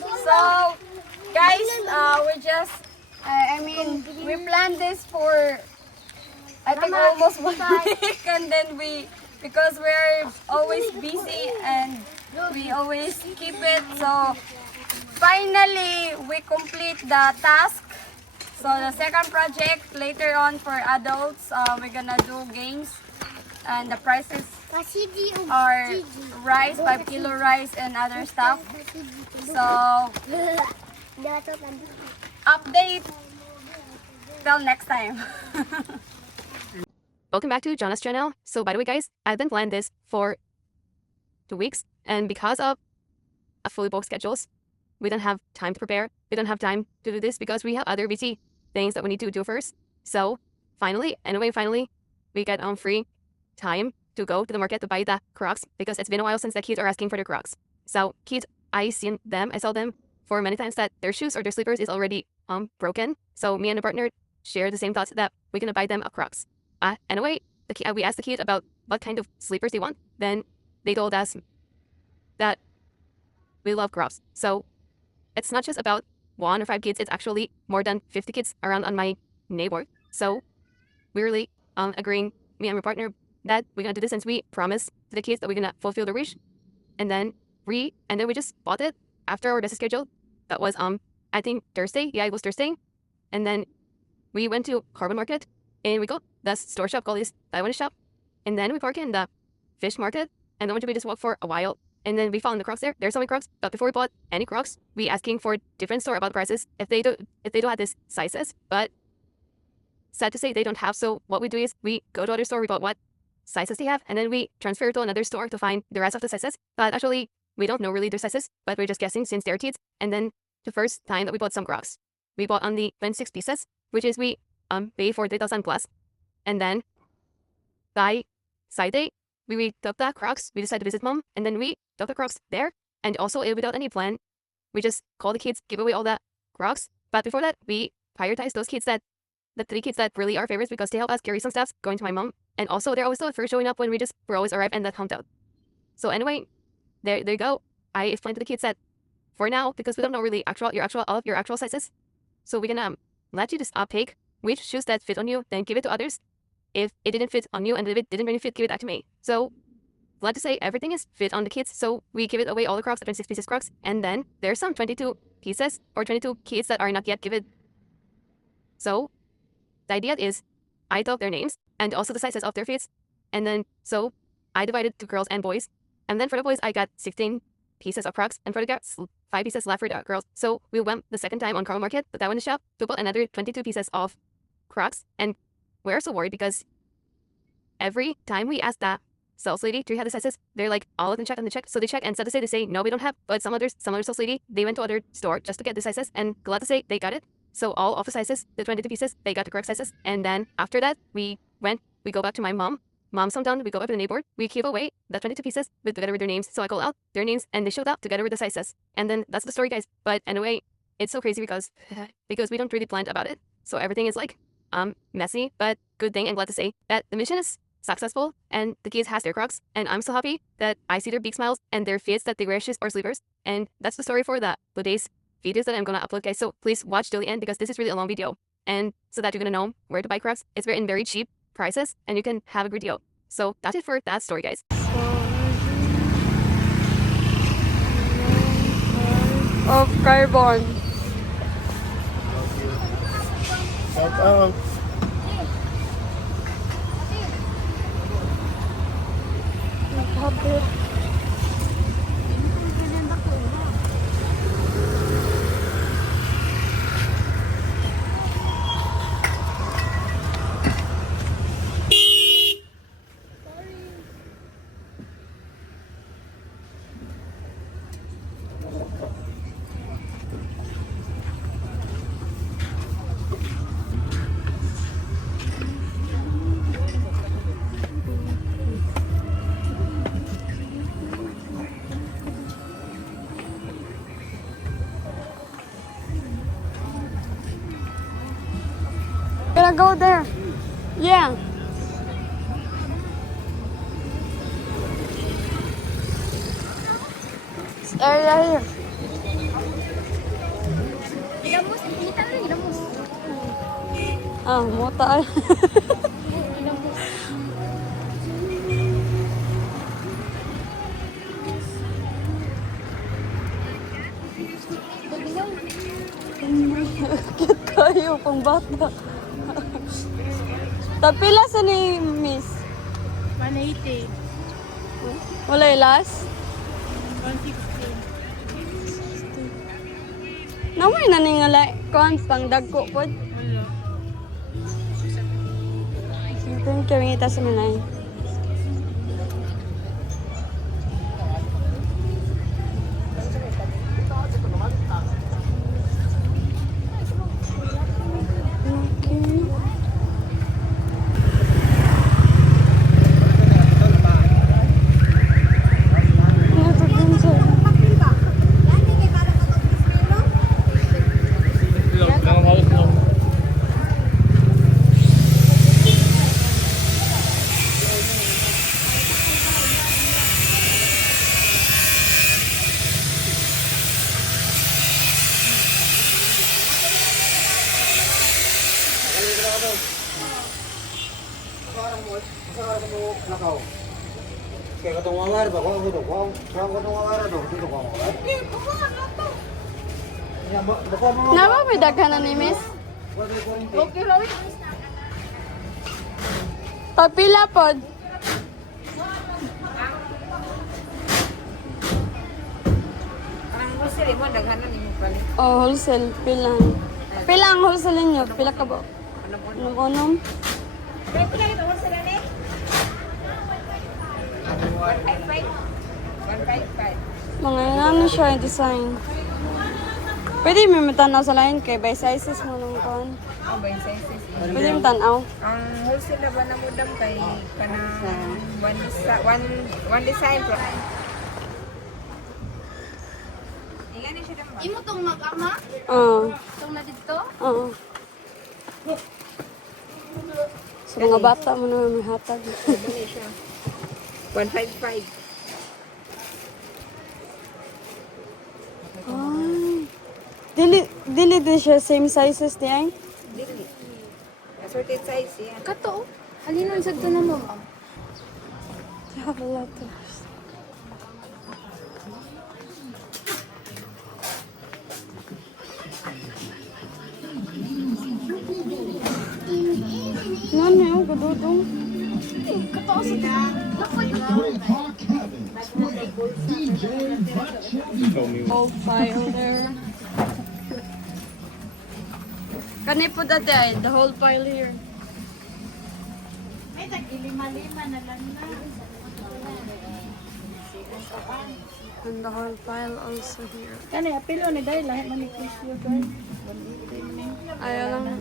So, guys, we planned this for, I think, almost 1 week, and then because we're always busy and we always keep it. So, finally, we complete the task. So, the second project later on for adults, we're gonna do games, and the prizes are rice, 5 kilo rice, and other stuff. So, update till next time. Welcome back to Jonas channel. So by the way guys, I've been planning this for 2 weeks, and because of a fully booked schedules, we don't have time to prepare. We don't have time to do this because we have other busy things that we need to do first. So finally, we get free time to go to the market to buy the Crocs because it's been a while since the kids are asking for the Crocs. So kids, I saw them for many times that their shoes or their slippers is already broken. So me and the partner share the same thoughts that we're gonna buy them a Crocs. Anyway, we asked the kids about what kind of slippers they want. Then they told us that we love Crocs. So it's not just about 1 or 5 kids, it's actually more than 50 kids around on my neighbor. So we really agreeing, me and my partner, that we're gonna do this since we promised to the kids that we're gonna fulfill the wish. And then we just bought it after our busy schedule. That was I think Thursday. Yeah, it was Thursday. And then we went to Carbon Market and we got the store shop called this Taiwanese shop. And then we parked in the fish market, and then we just walked for a while. And then we found the Crocs there. There's so many Crocs, but before we bought any Crocs, we asking for different store about prices if they don't have these sizes. But sad to say they don't have. So what we do is we go to other store, we bought what sizes they have, and then we transfer to another store to find the rest of the sizes. But actually, we don't know really their sizes, but we're just guessing since they're kids. And then the first time that we bought some Crocs, we bought only 26 pieces, which is we pay for 3,000 plus. And then by side day, we took the Crocs, we decided to visit mom, and then we took the Crocs there. And also without any plan, we just called the kids, give away all the Crocs. But before that, we prioritized those kids the 3 kids that really are favorites because they help us carry some stuff going to my mom. And also they're always the first showing up when we're always arrive and that count out. So anyway, there you go. I explained to the kids that for now, because we don't know really all of your actual sizes, so we're gonna let you just pick which shoes that fit on you, then give it to others. If it didn't fit on you and if it didn't really fit, give it back to me. So glad to say everything is fit on the kids, so we give it away all the Crocs, the 26 pieces Crocs, and then there's some 22 pieces or 22 kids that are not yet given. So the idea is I took their names and also the sizes of their feet, and then so I divided to girls and boys, and then for the boys I got 16 pieces of Crocs, and for the girls 5 pieces left for the girls. So we went the second time on Carbon Market, the Taiwanese shop, to bought another 22 pieces of Crocs, and we're so worried because every time we ask the sales lady to have the sizes, they're like, all of them check and they check. So they check and instead they say, no, we don't have. But some other sales lady, they went to other store just to get the sizes, and glad to say they got it. So all of the sizes, the 22 pieces, they got the correct sizes. And then after that, we go back to my mom. Mom's hometown, we go back to the neighbor. We keep away the 22 pieces together with their names. So I call out their names and they showed up together with the sizes. And then that's the story, guys. But anyway, it's so crazy because we don't really plan about it. So everything is like messy, but good thing. I'm glad to say that the mission is successful and the kids has their Crocs, and I'm so happy that I see their big smiles and their feet that they wear shoes or slippers. And that's the story for today's videos that I'm gonna upload, guys. So please watch till the end because this is really a long video, and so that you're gonna know where to buy Crocs. It's in very cheap prices and you can have a great deal. So that's it for that story, guys. Of Carbon. Shout out. Gonna go there. Yeah. This area here. Ah, mota. Cute kayo, pang bata. Tapila sa ni Miss? 180. Wala ilas? 160. Namoy na ni nga kon pang dagko pod. Wala. Thank you, ngita sa manay. Kaya katong wawar ba? Kung ako katong wawar to, dito ko wawar. Napa may daghan na ni Miss? Okay, Loy. Tapila pod. Ang grocery mo, daghanan ni mo pala. Oh, wholesale. Pila. Pila ang wholesale niyo? Pila ka ba? Unom-unom? Pwede lang ito, wala sila ni? 155. Mga ano siya yung design. Pwede may matanaw sa line kay by sizes mo nung kon. Oh, ba yung sizes? Pwede mo tanaw. Ang wholesale na ba na mo dam kay kanang one design pro. Ilan na siya dam ba? Imo tong mag-ama? Oo. Tong na dito? Oo. Sa mga bata mo na may hatag. Dali siya. 155. Ay. Dili din siya same sizes di ay? Dili. Assorted size yan. Kato. Halinon sa to na mo, ma'am. They have a lot of... Ano yung gadudong? Whole pile there. Kani po dati ay, the whole pile here. May tag-lima-lima na lang na. And the whole pile also here. Kani, apilo ni dahil lahat man ni Chris Woodward. Ayaw lang.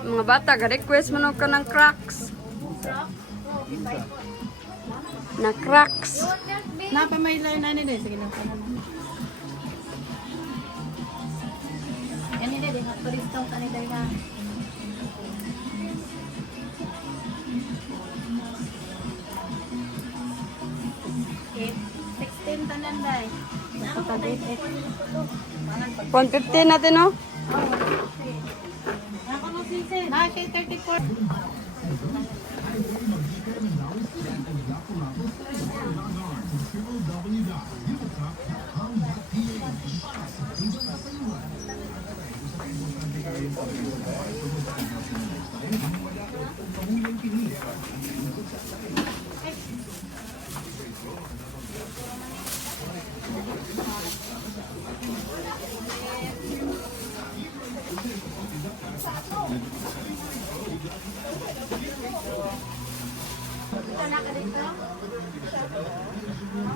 Mga bata, ga-request mo ka ng cracks. Na cracks. Napa may line na nila. Sige lang. Yan nila, di nga turistong kanila na. Okay. 16 tanan day. 150 natin, no? Nakakay 34.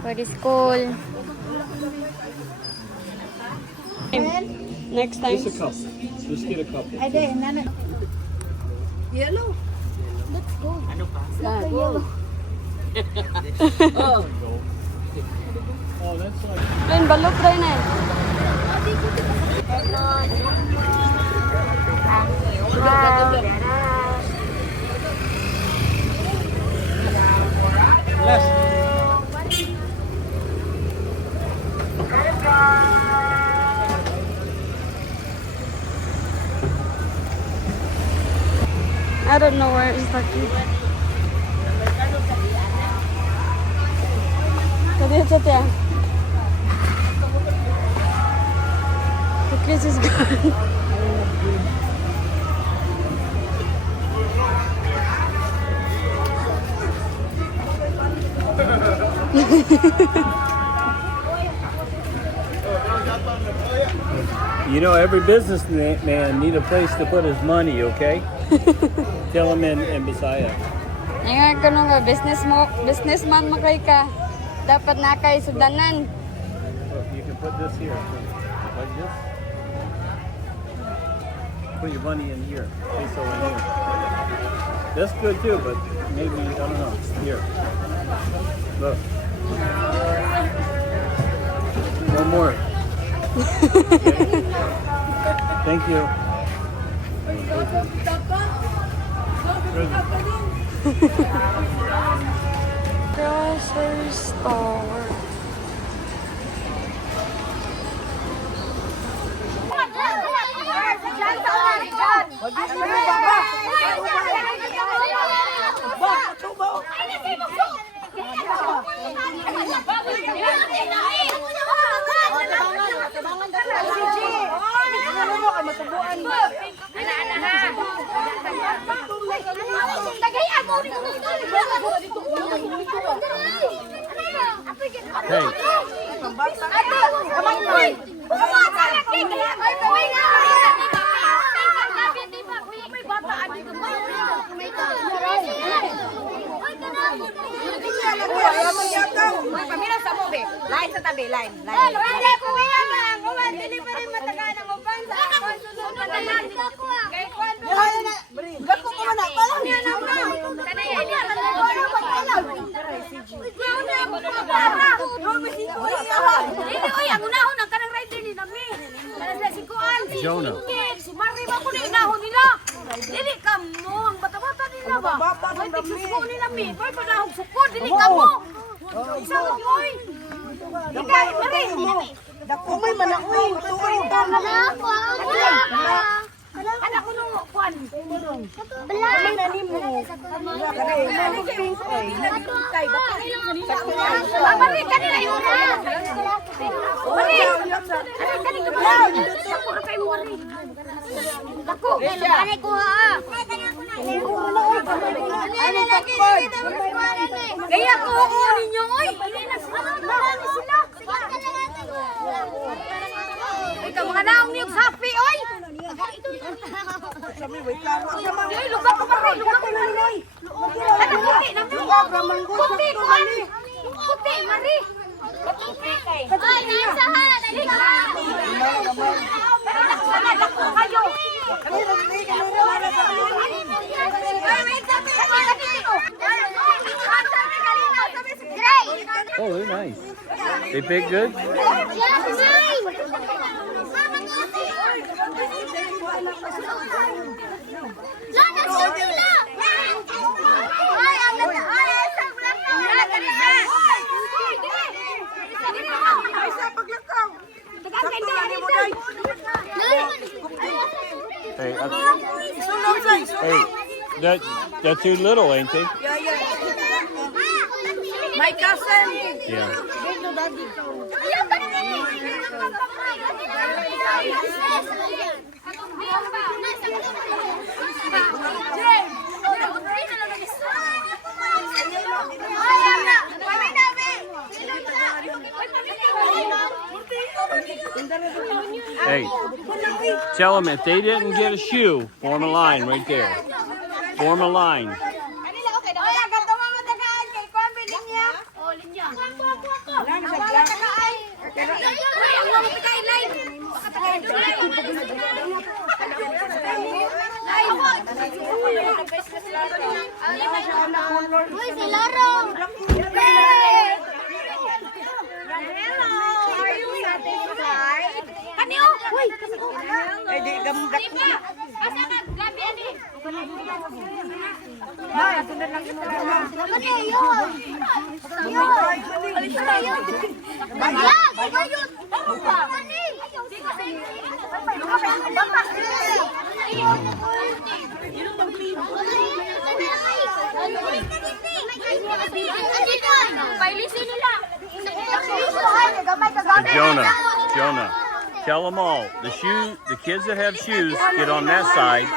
For the school. Next time. Just a couple. Just get a couple. Ay, di, nana. Yellow. Oh, that's like. Plain balok rin eh. I don't know where is the key. Kadito siya. The Chris is gone. You know, every businessman need a place to put his money, okay? Tell him in Bisaya. Ngayon ko nung businessman mo kay ka. Dapat na kay sudanan. Look, you can put this here, like this. Put your money in here, peso in here. That's good too, but maybe, I don't know, here. Look. One more. Okay. Thank you. Grocery store. Pamilya sa mo, be. Line sa tabi, line. Jonah. Sumari ba ko na inahon nila? Dili ka mo, ang bata-bata nila ba? Ay, tigsusuko nila, mi. Boy, panahog sukod, dili ka mo. Isa mo, boy. Ikaw, mari. Umay man ako eh. Tuloy ka na ako. Anak ko nung kwan. Umay na ni mo. Mari, kanina yun na. Mari. Ano kanina ba? Ako kay mo, mari. Ako. Ano ko ha? Kaya ko ninyo, oy. Marami sila. Ikaw mga naong niyog sapi, oy. Ay, lugak ko mari, lugak ko mari. Ano puti na mo? Puti ko ani. Puti, mari. Puti kay. Ay, nasa ha, kayo. Oh, they're nice. They bake good? Hey, they're too little, ain't they? My cousin. Yeah. Hey, tell them if they didn't get a shoe, form a line right there. Form a line. Ayun. Jonah, tell them all. The kids that have shoes get on that side.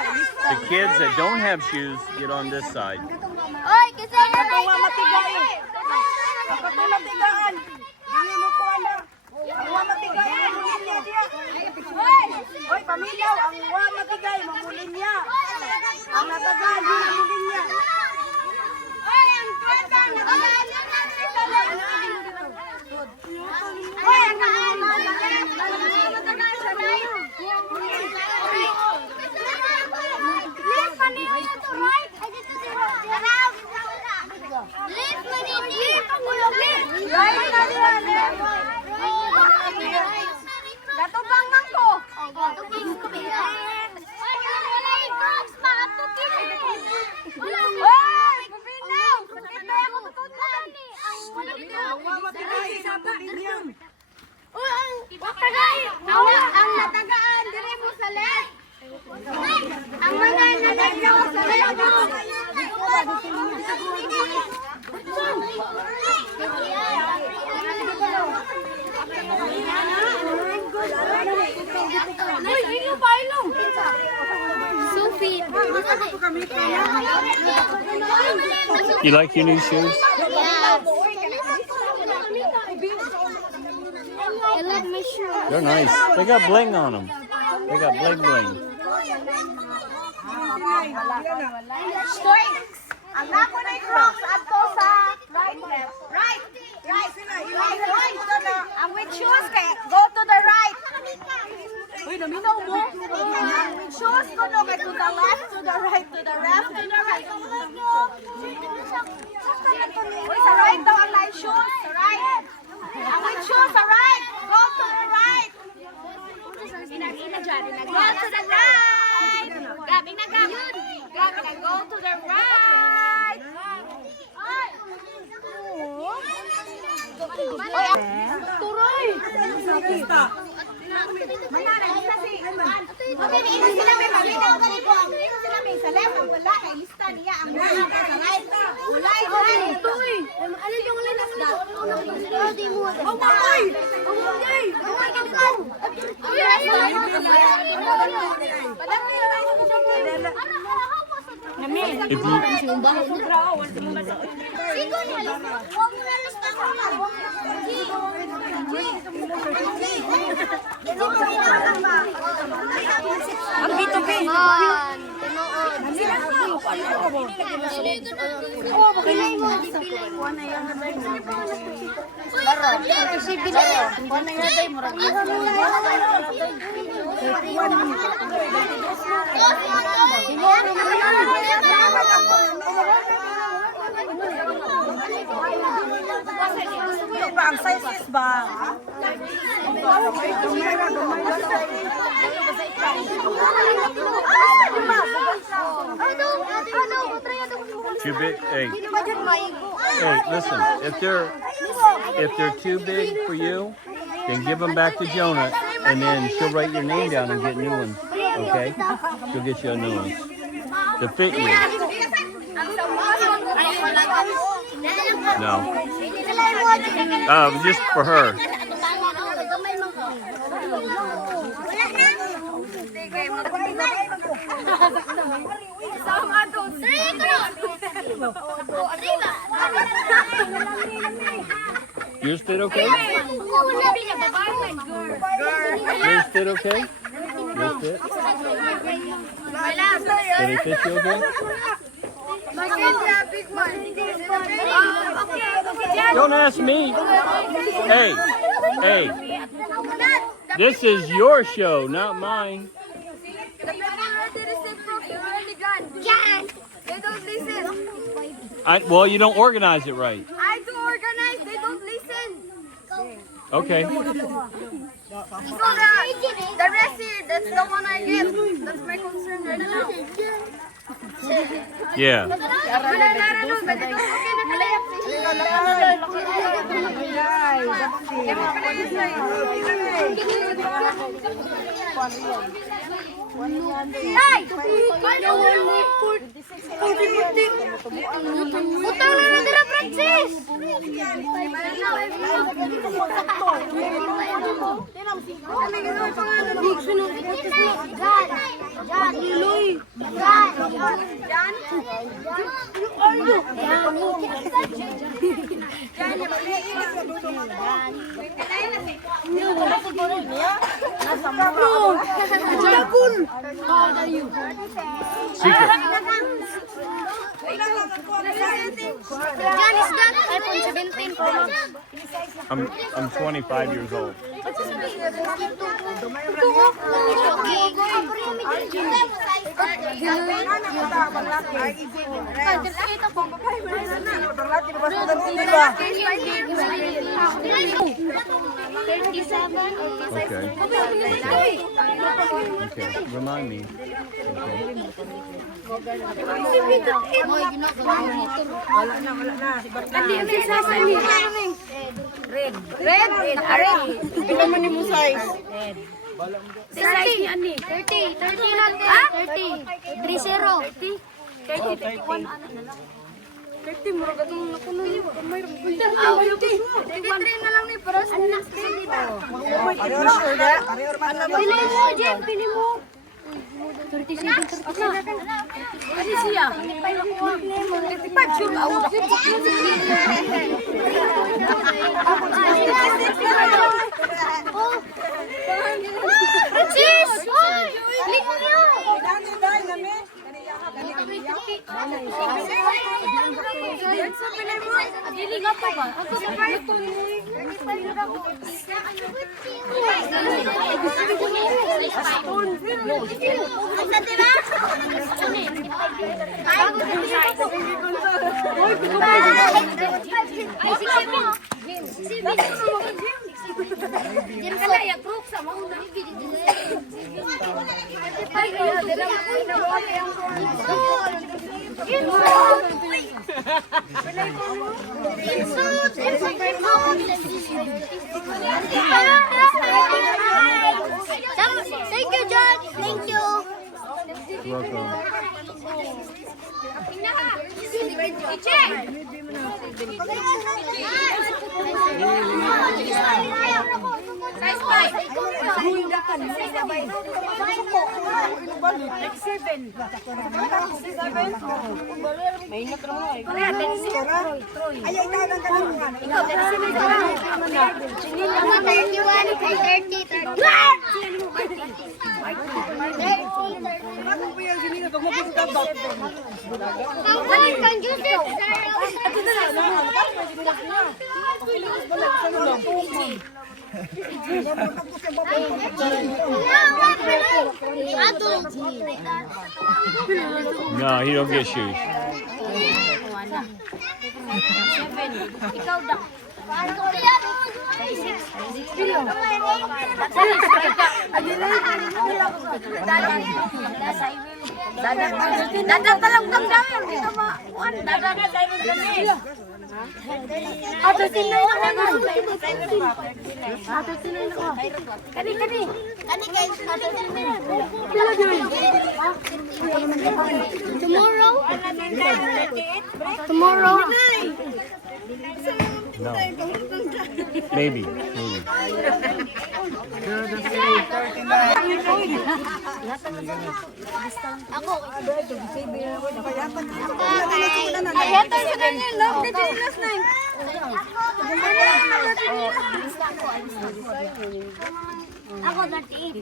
The kids that don't have shoes get on this side. Oy, kasi Katuwa matigay. Kapatulad tigaan. Dili mo ko ana. Ang wa matigay mamulin niya diya. Oy, pamilyaw, ang wa matigay mamulin niya. Ang natagaan di mamulin niya. Oy, ang kwenta na. Oy, ang Gatubang man ko. Oy, kubinaw. Ito mo tutunan. Ang wa matigay sa mamulin niya. Ang natagaan dire mo sa left. Ang mga nalagaw sa left. Ay, hindi pa ilong. Sophie. You like your new shoes? I love my shoes. They're nice. They got bling on them. They got bling bling. Straight. Ang nako na crocs adto sa right left. Right. Ang with shoes kay go to the right. Uy, naminaw mo. Ang with shoes ko no kay to the left, to the right, to the left, to the right. Uy, sa right daw ang light shoes. Sa right. Ang with shoes sa right. Go to the right. Go to the right. Gabi na gabi. Gabi na go to the right. Turoy. Sa left ang wala kay lista niya ang wala sa right. Wala tuloy. Ano yung wala na If you Ang B2B. Ang sizes ba? too big, hey, listen. If they're too big for you, then give them back to Jonah, and then she'll write your name down and get new ones. Okay? She'll get you a new ones to fit you. No. Just for her. Yours fit okay? Yours fit okay? Yours fit? Did it fit you okay? Don't ask me. Hey. This is your show, not mine. They don't listen. Well, you don't organize it right. I do organize. They don't listen. Okay. So the rest here, that's the one I get. That's my concern right now. Yeah. Ay! Utang na na dira, Francis! Secret. John, is that iPhone 17 Pro Max? I'm 25 years old. Okay. Okay. Remind me. Red. Naman mo size. Size ni Ani. 30 lang. 30. 30. 31. 30 mura gatong nakuno ni mayroon. 33 na lang ni para sa next day ba. Pili mo. 37 Ano siya? 35 sure ako. Cheese! Link niyo! Dili nga pa ba? Ako sa parto ni. Asa tira? Thank you, John. Thank you. Welcome. No, he don't get shoes. Dadan talang damdamin kita ma. Dadan Ato sino na na. Ato sino na. Kani. Kani guys, ato sino. Tomorrow. No. Maybe. Ako. Ayato sa kanya, love the last night. Ako 38.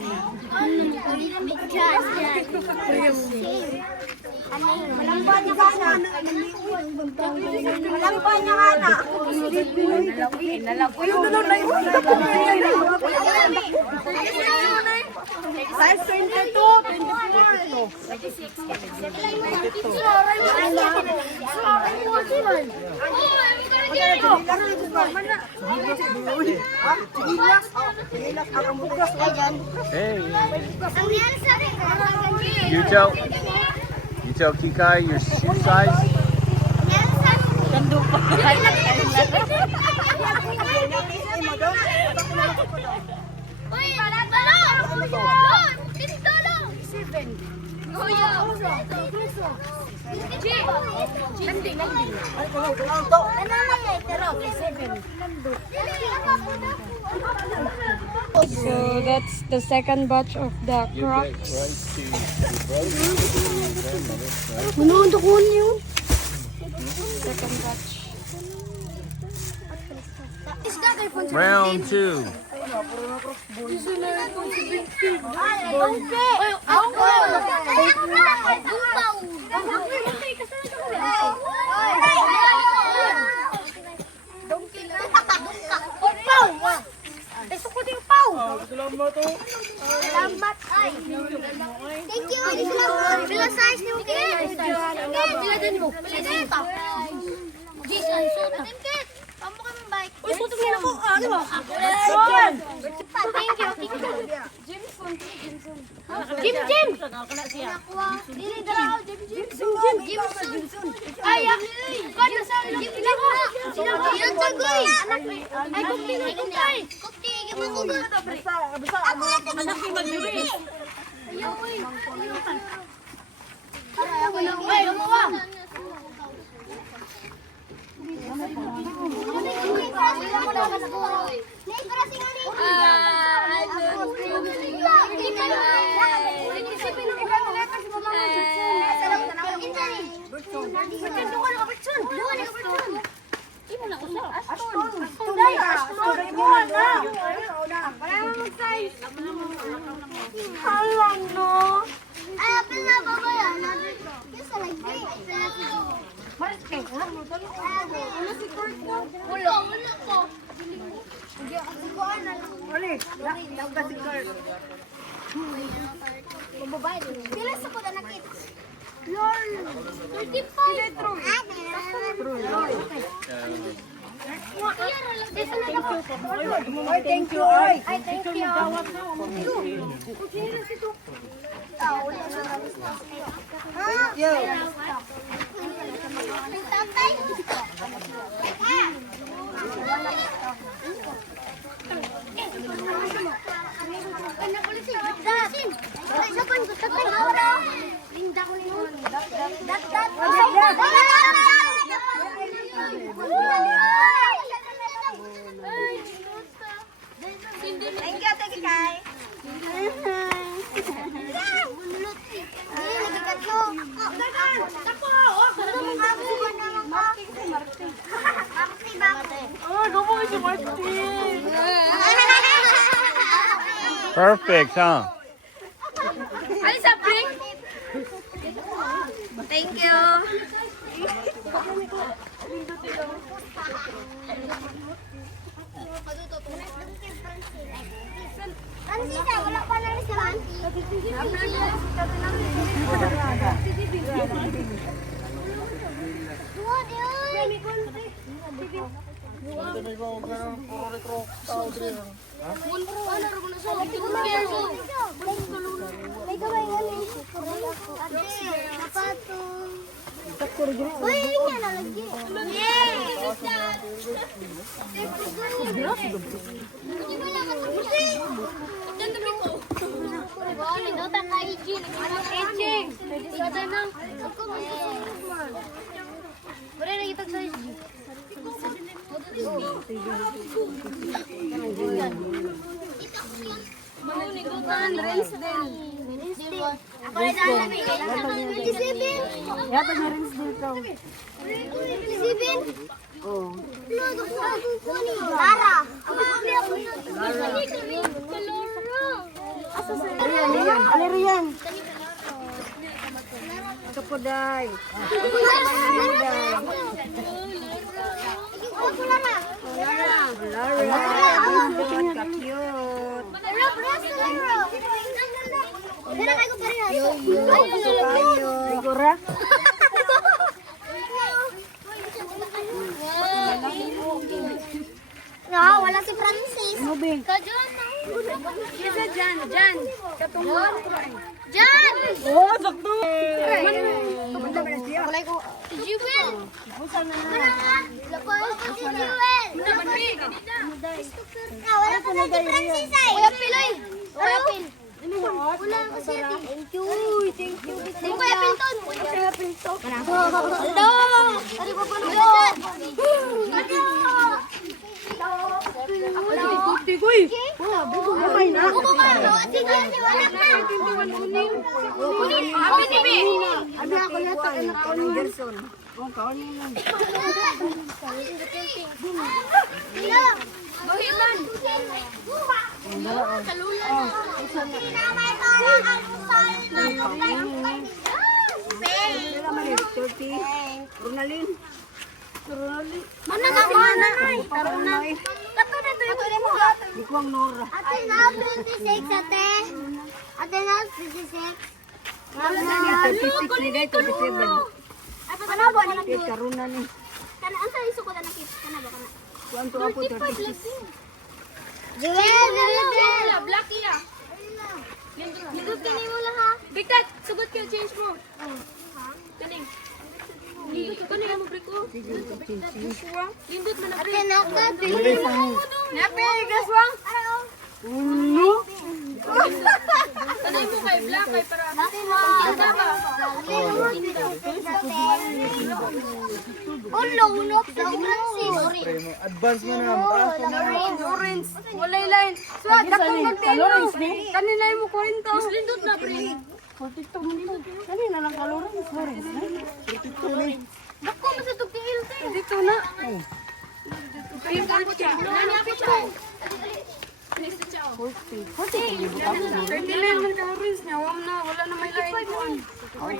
Malampan niya ka na. Malampan niya ka na. Size 22, 24. 26. Hey. You tell Kikai your shoe size? So that's the second batch of the Crocs. Second batch. Round 2. Salamat ay. Thank you. Bila size ni Mungkin. Bila din mo. Bila din ta. Jis ay suta. Mungkin. Kamu kan baik. Uy, suta mo ako. Ano ba? Thank you. Jim. Dili daw Jim. Ay, kada sa Jim ko. Sila ko. Yan jagoy. Ay, kukti. Pila sa ko na kit. Lol. 35. Thank you, oy. Ay, thank you. Perfect, huh? Thank you. Francita, wala pa na rin sila. May kamay nga rin. Uy, niya na lagi. Alirian. Kapoday. Sigura? No, wala si Francis. Kajon na. Isa Jan. Katungan. Jan! Oh, sakto. Wala ko. Jewel! Wala nga. Lapal ko si Jewel. Wala ko na si Francis ay. Kuya Piloy. Wala Pil. Wala ko si Ati. Thank you. Aldo! Ari pa pa Mana naman? Tarunay. Kato na ito yung Ate na 26, ate. Ate na 26. Ay, patanaw ba? Karunan ni. Kana, ang sa iso ko na nakita. Kana ba? Kana. Kuan to ako 36. Joel! Black ila. Lindot ka mo lang ha. Bigtat, sugot ka, change mo. Kaning. Kaning mo break ko. Lindot man na break. Ate na ka. Nape, gaswang. Kaning mo kay black kay para. Ate ba? Unok sa Advance mo na. Orange. Walay line. So, dakong magtino. Kanina mo kwento. lindot na break. Kanina lang kaloran. Dako mo sa tugtiil te. Dito na. Nani ako siya. 39 man ka orange niya. Wala na may line doon.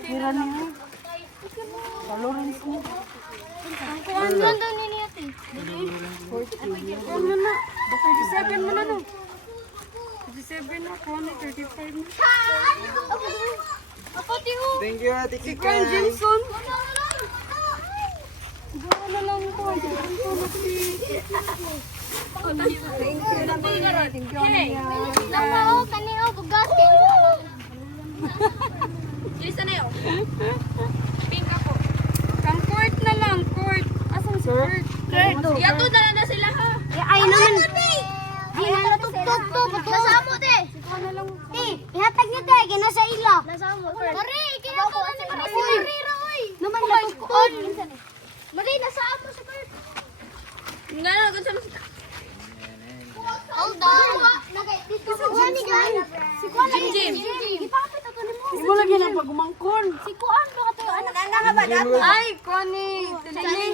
Kira niya. Kaloran mo. Kuan lang daw ni ate. Kuha mo na. 37 mo na no. 37 na. Kuha na 35 na. Ako tiho. Thank you, Ate Si Kika. Kyle Jameson. Namo kanino bugas kay. Isa na yo. Pink ako. Kang court na lang. Court. Asan si court? Yato na sila ha. Ay naman. Ay na tutugtog to. Nasamo te. Ti, ihatag niyo te kina sa ila. Nasamo. Mari, kaya ko ano Mari roy. Naman natugkon. Mari nasamo sa court. Ngano kun sa Hold on. Dito sa Juan guys. Si Juan Jim. Ipapit ako ni mo. Imo lagi nang pagumangkon. Si Kuan ba kato anak nga ba dato? Ay, Connie. Tilly.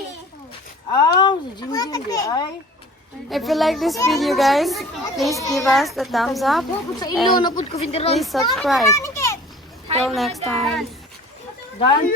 Si Jim di ay. If you like this video, guys, please give us the thumbs up. Sa ilo na pud ko Please subscribe. Till next time. Dan.